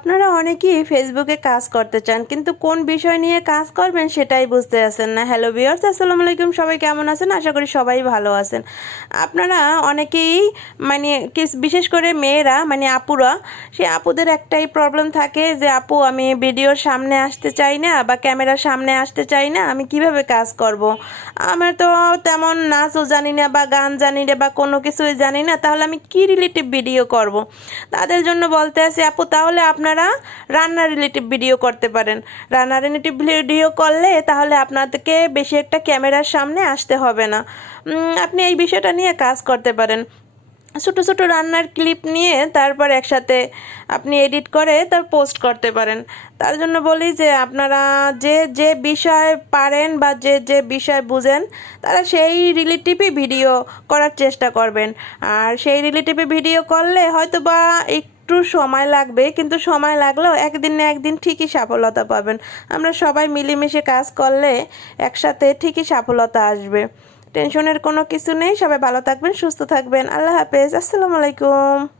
আপনারা অনেকেই ফেসবুকে কাজ করতে চান, কিন্তু কোন বিষয় নিয়ে কাজ করবেন সেটাই বুঝতে আছেন না। হ্যালো ভিউয়ার্স, আসসালামু আলাইকুম। সবাই কেমন আছেন? আশা করি সবাই ভালো আছেন। আপনারা অনেকেই বিশেষ করে মেয়েরা আপুরা, সে আপুদের একটাই প্রবলেম থাকে যে আপু আমি ভিডিওর সামনে আসতে চাই না বা ক্যামেরার সামনে আসতে চাই না, আমি কিভাবে কাজ করব। আমার তো তেমন নাচও জানি না বা গান জানি না বা কোনো কিছুই জানি না, তাহলে আমি কি রিলেটিভ ভিডিও করব। তাদের জন্য বলতে আছে আপু, তাহলে আপনারা রান্না রিলেটিভ ভিডিও করতে পারেন। রান্না রিলেটিভ ভিডিও করলে তাহলে আপনাদেরকে বেশি একটা ক্যামেরার সামনে আসতে হবে না। আপনি এই বিষয়টা নিয়ে কাজ করতে পারেন। ছোটো ছোটো রান্নার ক্লিপ নিয়ে তারপর একসাথে আপনি এডিট করে তার পোস্ট করতে পারেন। তার জন্য বলি যে আপনারা যে যে বিষয় পারেন বা যে যে বিষয় বুঝেন, তারা সেই রিলেটিভই ভিডিও করার চেষ্টা করবেন। আর সেই রিলেটিভে ভিডিও করলে হয়তো বা একটু সময় লাগবে, কিন্তু সময় লাগলেও একদিন না একদিন ঠিকই সফলতা পাবেন। আমরা সবাই মিলেমিশে কাজ করলে একসাথে ঠিকই সফলতা আসবে। টেনশনের কোনো কিছু নেই। সবাই ভালো থাকবেন, সুস্থ থাকবেন। আল্লাহ হাফেজ। আসসালামু আলাইকুম।